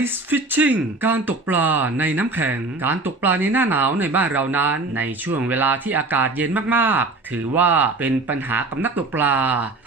Ice Fishing การตกปลาในน้ำแข็ง การตกปลาในหน้าหนาวในบ้านเรานั้น ในช่วงเวลาที่อากาศเย็นมากๆ ถือว่าเป็นปัญหากับนักตกปลา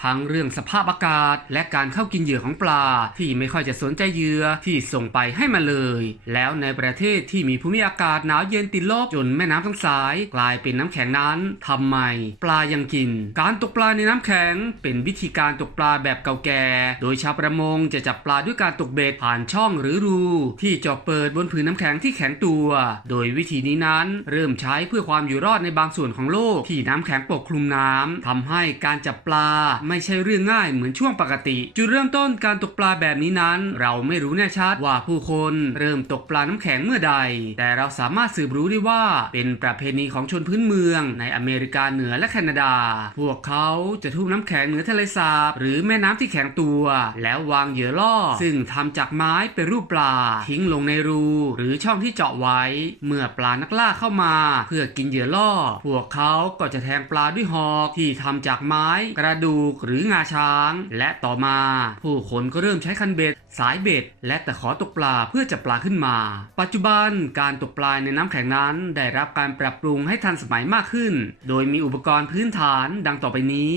ทั้งเรื่องสภาพอากาศ และการเข้ากินเหยื่อของปลา ที่ไม่ค่อยจะสนใจเหยื่อที่ส่งไปให้มาเลย แล้วในประเทศที่มีภูมิอากาศหนาวเย็นติดลบจนแม่น้ำทั้งสาย กลายเป็นน้ำแข็งนั้นทำไมปลายังกิน การตกปลาในน้ำแข็ง เป็นวิธีการตกปลาแบบเก่าแก่ โดยชาวประมงจะจับปลาด้วยการตกเบ็ดผ่านช่องหรือรูที่เจาะเปิดบนผืนน้ำแข็งที่แข็งตัว โดยวิธีนี้นั้นเริ่มใช้เพื่อความอยู่รอดในบางส่วนของโลกที่น้ำแข็งปกคลุมน้ำทำให้การจับปลาไม่ใช่เรื่องง่ายเหมือนช่วงปกติ จุดเริ่มต้นการตกปลาแบบนี้นั้น เราไม่รู้แน่ชัดว่าผู้คนเริ่มตกปลาน้ำแข็งเมื่อใด แต่เราสามารถสืบรู้ได้ว่าเป็นประเพณีของชนพื้นเมืองในอเมริกาเหนือและแคนาดา พวกเขาจะทุ่มน้ำแข็งเหนือทะเลสาบหรือแม่น้ำที่แข็งตัว แล้ววางเหยื่อล่อ ซึ่งทำจากไม้เป็นรูปปลาทิ้งลงในรูหรือช่องที่เจาะไว้ เมื่อปลานักล่าเข้ามา เพื่อกินเหยื่อล่อ พวกเขาก็จะแทงปลาด้วยหอกที่ทำจากไม้ กระดูกหรืองาช้าง และต่อมา ผู้คนก็เริ่มใช้คันเบ็ด สายเบ็ด และตะขอตกปลาเพื่อจับปลาขึ้นมา ปัจจุบันการตกปลาในน้ำแข็งนั้น ได้รับการปรับปรุงให้ทันสมัยมากขึ้น โดยมีอุปกรณ์พื้นฐานดังต่อไปนี้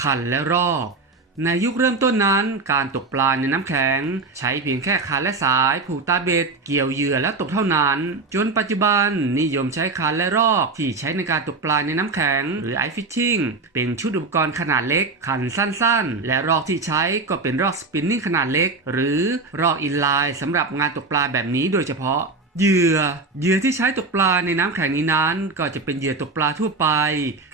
คันและรอก ในยุคเริ่มต้นนั้น การตกปลาในน้ำแข็ง ใช้เพียงแค่คันและสายผูกตาเบ็ดเกี่ยวเหยื่อและตกเท่านั้น จนปัจจุบันนิยมใช้คันและรอกที่ใช้ในการตกปลาในน้ำแข็ง หรือไอฟิชชิ่งเป็นชุดอุปกรณ์ขนาดเล็กคันสั้นๆ และรอกที่ใช้ก็เป็นรอกสปินนิ่งขนาดเล็ก หรือรอกอินไลน์สำหรับงานตกปลาแบบนี้โดยเฉพาะ เหยื่อ เหยื่อที่ใช้ตกปลาในน้ำแข็งนี้นั้น ก็จะเป็นเหยื่อตกปลาทั่วไป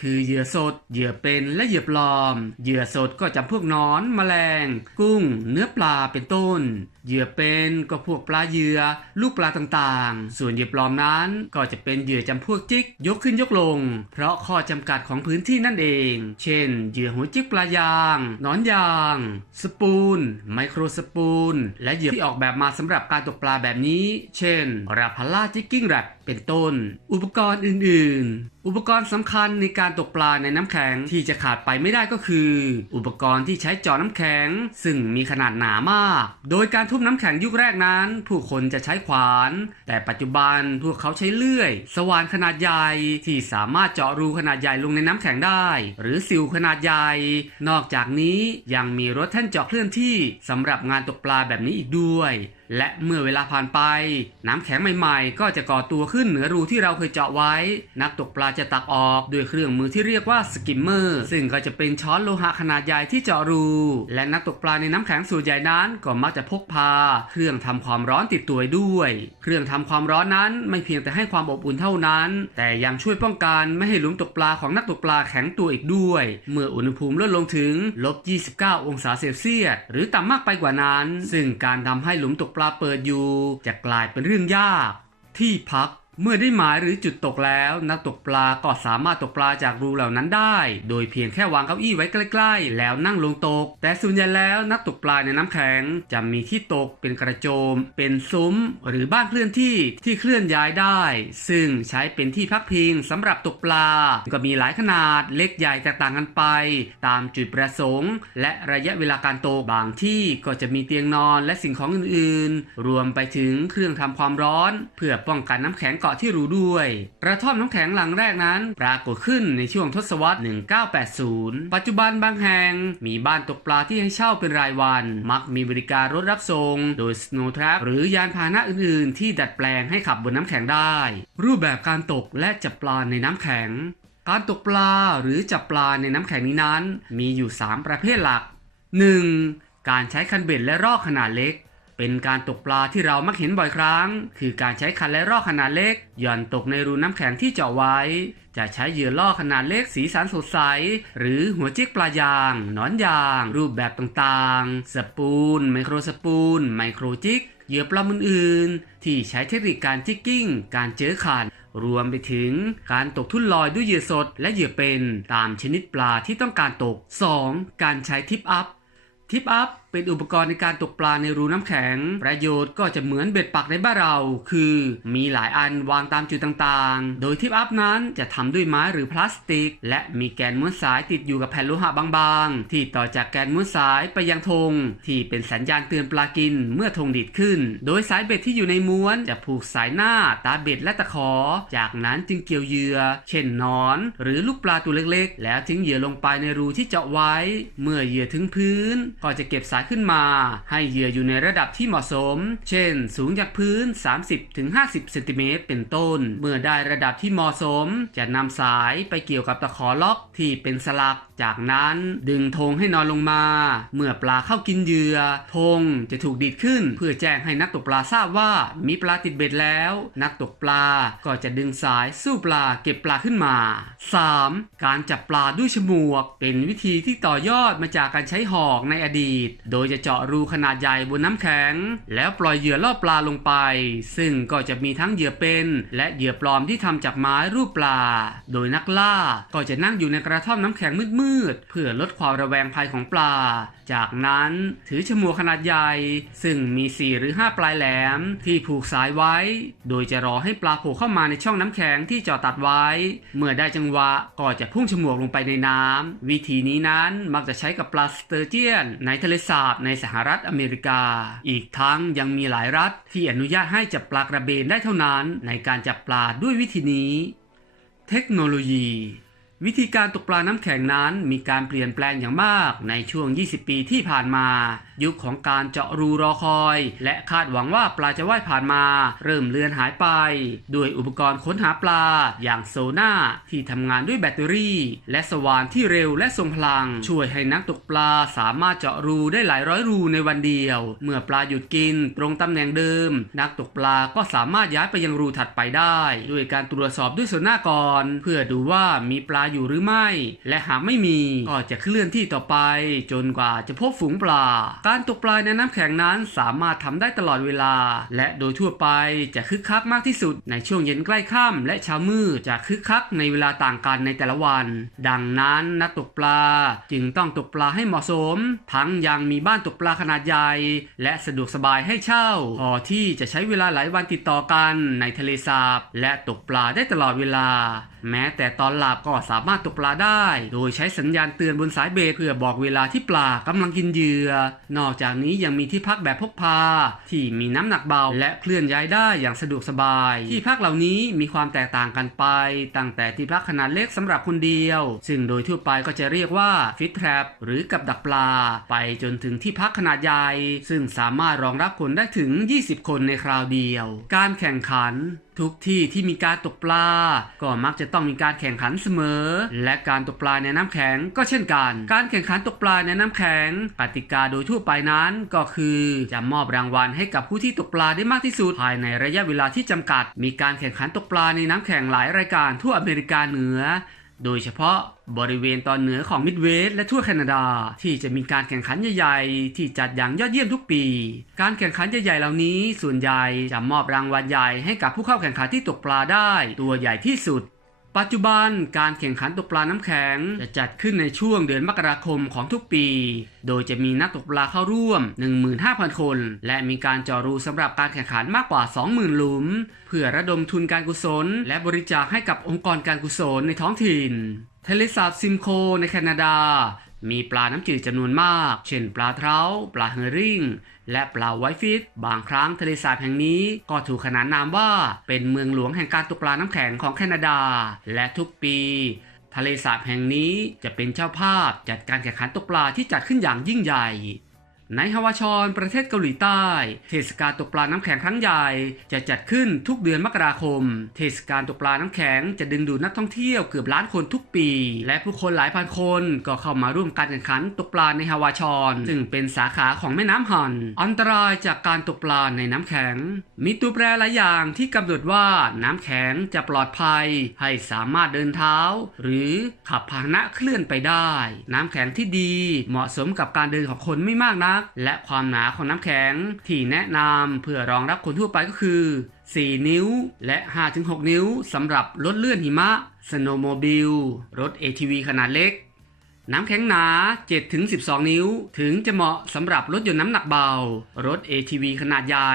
คือเหยื่อสด เหยื่อเป็นและเหยื่อปลอม เหยื่อสดก็จำพวกนอนแมลง กุ้ง เนื้อปลาเป็นต้น เหยื่อเป็นก็พวกปลาเหยื่อ ลูกปลาต่างๆ ส่วนเหยื่อปลอมนั้นก็จะเป็นเหยื่อจำพวกจิก ยกขึ้นยกลง เพราะข้อจำกัดของพื้นที่นั่นเอง เช่น เหยื่อหัวจิกปลายางนอนยาง สปูน ไมโครสปูน และเหยื่อที่ออกแบบมาสำหรับการตกปลาแบบนี้ เช่นราพาล่าจิกกิ้งแรดเป็นต้น อุปกรณ์อื่น ๆ อุปกรณ์สำคัญในการตกปลาในน้ำแข็งที่จะขาดไปไม่ได้ก็คือ อุปกรณ์ที่ใช้เจาะน้ำแข็ง ซึ่งมีขนาดหนามาก โดยการทุบน้ำแข็งยุคแรกนั้น ผู้คนจะใช้ขวาน แต่ปัจจุบันพวกเขาใช้เลื่อย สว่านขนาดใหญ่ที่สามารถเจาะรูขนาดใหญ่ลงในน้ำแข็งได้ หรือซิลขนาดใหญ่ นอกจากนี้ยังมีรถแท่นเจาะเคลื่อนที่สำหรับงานตกปลาแบบนี้อีกด้วย และเมื่อเวลาผ่านไป น้ำแข็งใหม่ๆ ก็จะก่อตัวขึ้นเหนือรูที่เราเคยเจาะไว้ นักตกปลาจะตักออกด้วยเครื่องมือที่เรียกว่าสกิมเมอร์ ซึ่งก็จะเป็นช้อนโลหะขนาดใหญ่ที่เจาะรู และนักตกปลาในน้ำแข็งส่วนใหญ่นั้นก็มักจะพกพา เครื่องทำความร้อนติดตัวด้วย เครื่องทำความร้อนนั้นไม่เพียงแต่ให้ความอบอุ่นเท่านั้น แต่ยังช่วยป้องกันไม่ให้หลุมตกปลาของนักตกปลาแข็งตัวอีกด้วย เมื่ออุณหภูมิลดลงถึงลบ29 องศาเซลเซียสหรือต่ำมากไปกว่านั้น ซึ่งการทำให้หลุมตกปลาเปิดอยู่ จะกลายเป็นเรื่องยาก ที่พัก เมื่อได้หมายหรือจุดตกแล้ว นักตกปลาก็สามารถตกปลาจากรูเหล่านั้นได้ โดยเพียงแค่วางเก้าอี้ไว้ใกล้ๆ แล้วนั่งลงตก แต่ส่วนใหญ่แล้วนักตกปลาในน้ำแข็ง จะมีที่ตกเป็นกระโจม เป็นซุ้ม หรือบ้านเคลื่อนที่ที่เคลื่อนย้ายได้ ซึ่งใช้เป็นที่พักพิงสำหรับตกปลา ก็มีหลายขนาดเล็กใหญ่แตกต่างกันไป ตามจุดประสงค์ และระยะเวลาการตกบางที่ก็จะมีเตียงนอนและสิ่งของอื่นๆ รวมไปถึงเครื่องทำความร้อน เพื่อป้องกันน้ำแข็งเกาะที่รูด้วย กระท่อมน้ำแข็งหลังแรกนั้น ปรากฏขึ้นในช่วงทศวรรษ 1980 ปัจจุบันบางแห่งมีบ้านตกปลาที่ให้เช่าเป็นรายวัน มักมีบริการรถรับส่งโดย Snow Trap หรือยานพาหนะอื่นๆ ที่ดัดแปลงให้ขับบนน้ำแข็งได้ รูปแบบการตกและจับปลาในน้ำแข็ง การตกปลาหรือจับปลาในน้ำแข็งนี้นั้น มีอยู่ 3 ประเภทหลัก 1. การใช้คันเบ็ดและรอกขนาดเล็ก เป็นการตกปลาที่เรามักเห็นบ่อยครั้ง คือการใช้คันและรอกขนาดเล็ก หย่อนตกในรูน้ำแข็งที่เจาะไว้ จะใช้เหยื่อล่อขนาดเล็กสีสันสดใส หรือหัวจิกปลายาง หนอนยาง รูปแบบต่างๆ สปูน ไมโครสปูน ไมโครจิก เหยื่อปลาอื่นๆ ที่ใช้เทคนิคการจิกกิ้ง การเจอขันรวมไปถึงการตกทุ่นลอยด้วยเหยื่อสดและเหยื่อเป็นตามชนิดปลาที่ต้องการตก 2. การใช้ทิปอัพ ทิปอัพ เป็นอุปกรณ์ในการตกปลาในรูน้ำแข็ง ประโยชน์ก็จะเหมือนเบ็ดปักในบ้านเรา คือ มีหลายอันวางตามจุดต่างๆ โดยทิปอัพนั้นจะทำด้วยไม้หรือพลาสติก และมีแกนม้วนสายติดอยู่กับแผ่นโลหะบางๆ ที่ต่อจากแกนม้วนสายไปยังธงที่เป็นสัญญาณเตือนปลากินเมื่อธงดีดขึ้น โดยสายเบ็ดที่อยู่ในม้วนจะผูกสายหน้าตาเบ็ดและตะขอ จากนั้นจึงเกี่ยวเหยื่อ เช่นนอน หรือลูกปลาตัวเล็กๆ แล้วทิ้งเหยื่อลงไปในรูที่เจาะไว้ เมื่อเหยื่อถึงพื้น ก็จะเก็บสายขึ้นมา ให้เหยื่ออยู่ในระดับที่เหมาะสม เช่น สูงจากพื้น 30-50เซนติเมตรเป็นต้น เมื่อได้ระดับที่เหมาะสม จะนำสายไปเกี่ยวกับตะขอล็อกที่เป็นสลัก จากนั้นดึงธงให้นอนลงมา เมื่อปลาเข้ากินเหยื่อธงจะถูกดีดขึ้น เพื่อแจ้งให้นักตกปลาทราบว่ามีปลาติดเบ็ดแล้ว นักตกปลาก็จะดึงสายสู้ปลาเก็บปลาขึ้นมา 3. การจับปลาด้วยฉมวก เป็นวิธีที่ต่อยอดมาจากการใช้หอกในอดีตโดยจะเจาะรูขนาดใหญ่บนน้ำแข็ง แล้วปล่อยเหยื่อล่อปลาลงไป ซึ่งก็จะมีทั้งเหยื่อเป็น และเหยื่อปลอมที่ทำจากไม้รูปปลา โดยนักล่าก็จะนั่งอยู่ในกระท่อมน้ำแข็งมืดๆเพื่อลดความระแวงภัยของปลา จากนั้นถือฉมวขนาดใหญ่ ซึ่งมี4หรือ5ปลายแหลมที่ผูกสายไว้ โดยจะรอให้ปลาโผล่เข้ามาในช่องน้ำแข็งที่เจาะตัดไว้ เมื่อได้จังหวะก็จะพุ่งฉมวกลงไปในน้ำวิธีนี้นั้นมักจะใช้กับปลาสเตอร์เจียนในทะเลสาบในสหรัฐอเมริกา อีกทั้งยังมีหลายรัฐที่อนุญาตให้จับปลากระเบนได้เท่านั้นในการจับปลาด้วยวิธีนี้ เทคโนโลยี วิธีการตกปลาน้ำแข็งนั้นมีการเปลี่ยนแปลงอย่างมากในช่วง 20 ปีที่ผ่านมา ยุคของการเจาะรูรอคอย และคาดหวังว่าปลาจะว่ายผ่านมา เริ่มเลือนหายไป ด้วยอุปกรณ์ค้นหาปลา อย่างโซน่าที่ทำงานด้วยแบตเตอรี่ และสว่านที่เร็วและทรงพลัง ช่วยให้นักตกปลาสามารถเจาะรูได้หลายร้อยรูในวันเดียว เมื่อปลาหยุดกิน ตรงตำแหน่งเดิม นักตกปลาก็สามารถย้ายไปยังรูถัดไปได้ ด้วยการตรวจสอบด้วยโซน่าก่อน เพื่อดูว่ามีปลาอยู่หรือไม่ และหากไม่มีก็จะเคลื่อนที่ต่อไป จนกว่าจะพบฝูงปลา การตกปลาในน้ำแข็งนั้นสามารถทำได้ตลอดเวลา และโดยทั่วไปจะคึกคักมากที่สุดในช่วงเย็นใกล้ค่ำและเช้ามืดจะคึกคักในเวลาต่างกันในแต่ละวัน ดังนั้นนักตกปลาจึงต้องตกปลาให้เหมาะสม ทั้งยังมีบ้านตกปลาขนาดใหญ่ และสะดวกสบายให้เช่าพอที่จะใช้เวลาหลายวันติดต่อกันในทะเลสาบและตกปลาได้ตลอดเวลา แม้แต่ตอนหลับก็สามารถตกปลาได้ โดยใช้สัญญาณเตือนบนสายเบสเพื่อบอกเวลาที่ปลากำลังกินเหยื่อ นอกจากนี้ยังมีที่พักแบบพกพา ที่มีน้ำหนักเบาและเคลื่อนย้ายได้อย่างสะดวกสบาย ที่พักเหล่านี้มีความแตกต่างกันไป ตั้งแต่ที่พักขนาดเล็กสำหรับคนเดียว ซึ่งโดยทั่วไปก็จะเรียกว่าฟิตแทรปหรือกับดักปลา ไปจนถึงที่พักขนาดใหญ่ ซึ่งสามารถรองรับคนได้ถึง 20 คนในคราวเดียว การแข่งขันทุกที่ที่มีการตกปลา ก็มักจะต้องมีการแข่งขันเสมอ และการตกปลาในน้ำแข็งก็เช่นกัน การแข่งขันตกปลาในน้ำแข็งกติกาโดยทั่วไปนั้นก็คือจะมอบรางวัลให้กับผู้ที่ตกปลาได้มากที่สุดภายในระยะเวลาที่จำกัด มีการแข่งขันตกปลาในน้ำแข็งหลายรายการทั่วอเมริกาเหนือ โดยเฉพาะบริเวณตอนเหนือของมิดเวสและทั่วแคนาดา ที่จะมีการแข่งขันใหญ่ๆ ที่จัดอย่างยอดเยี่ยมทุกปี การแข่งขันใหญ่ๆเหล่านี้ ส่วนใหญ่จะมอบรางวัลใหญ่ให้กับผู้เข้าแข่งขันที่ตกปลาได้ ตัวใหญ่ที่สุด ปัจจุบันการแข่งขันตกปลาน้ำแข็ง จะจัดขึ้นในช่วงเดือนมกราคมของทุกปี โดยจะมีนักตกปลาเข้าร่วม 15,000 คน และมีการจอรูสำหรับการแข่งขันมากกว่า 20,000 หลุม เพื่อระดมทุนการกุศล และบริจาคให้กับองค์กรการกุศลในท้องถิ่น ทะเลสาบซิมโคในแคนาดา มีปลาน้ำจืดจำนวนมาก เช่นปลาเท้า ปลาเฮอริงและปลาไวฟิช บางครั้งทะเลสาบแห่งนี้ก็ถูกขนานนามว่าเป็นเมืองหลวงแห่งการตกปลาน้ำแข็งของแคนาดา และทุกปี ทะเลสาบแห่งนี้จะเป็นเจ้าภาพจัดการแข่งขันตกปลาที่จัดขึ้นอย่างยิ่งใหญ่ ในฮาวาชอนประเทศเกาหลีใต้ เทศกาลตกปลาน้ำแข็งครั้งใหญ่จะจัดขึ้นทุกเดือนมกราคม เทศกาลตกปลาน้ำแข็งจะดึงดูดนักท่องเที่ยวเกือบล้านคนทุกปี และผู้คนหลายพันคนก็เข้ามาร่วมการแข่งขันตกปลาในฮาวาชอนซึ่งเป็นสาขาของแม่น้ำฮัน อันตรายจากการตกปลาในน้ำแข็ง มีตัวแปรหลายอย่างที่กำหนดว่าน้ำแข็งจะปลอดภัย ให้สามารถเดินเท้า หรือขับพาหนะเคลื่อนไปได้ น้ำแข็งที่ดีเหมาะสมกับการเดินของคนไม่มากนัก และความหนาของน้ำแข็งที่แนะนำเพื่อรองรับคนทั่วไปก็คือ 4 นิ้วและ 5-6 นิ้วสำหรับรถเลื่อนหิมะ สโนโมบิล รถ ATV ขนาดเล็ก น้ำแข็งหนา 7-12 นิ้ว ถึงจะเหมาะสำหรับรถยนต์น้ำหนักเบา รถ ATV ขนาดใหญ่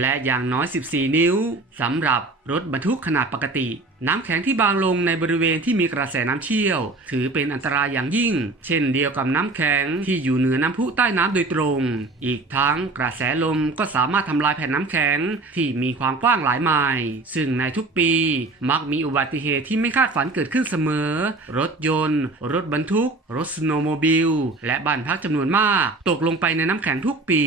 และอย่างน้อย 14 นิ้วสำหรับรถบรรทุกขนาดปกติ น้ำแข็งที่บางลงในบริเวณที่มีกระแสน้ำเชี่ยว ถือเป็นอันตรายอย่างยิ่ง เช่นเดียวกับน้ำแข็งที่อยู่เหนือน้ำพุใต้น้ำโดยตรง อีกทั้งกระแสลมก็สามารถทำลายแผ่นน้ำแข็งที่มีความกว้างหลายไมล์ซึ่งในทุกปีมักมีอุบัติเหตุที่ไม่คาดฝันเกิดขึ้นเสมอ รถยนต์ รถบรรทุก รถสโนโมบิล และบ้านพักจำนวนมาก ตกลงไปในน้ำแข็งทุกปี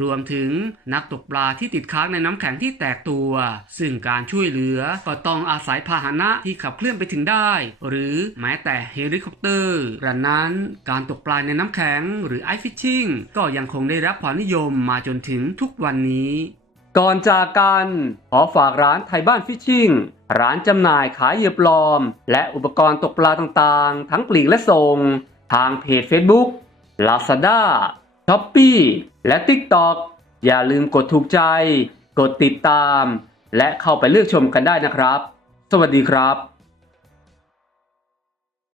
รวมถึงนักตกปลาที่ติดค้างในน้ำแข็งที่แตกตัว ซึ่งการช่วยเหลือก็ต้องอาศัยายพาหนะที่ขับเคลื่อนไปถึงได้ หรือแม้แต่เฮลิคอปเตอร์กระนั้นการตกปลาในน้ำแข็งหรือไอฟิชชิ่งก็ยังคงได้รับความนิยมมาจนถึงทุกวันนี้ก่อนจากกัน ขอฝากร้านไทยบ้านฟิชชิ่ง ร้านจำหน่ายขายเหยื่อปลอม และอุปกรณ์ตกปลาต่างๆ ทั้งปลีกและส่ง ทางเพจ Facebook Lazada Shopee และ TikTok อย่าลืมกดถูกใจ กดติดตาม และเข้าไปเลือกชมกันได้นะครับ สวัสดีครับ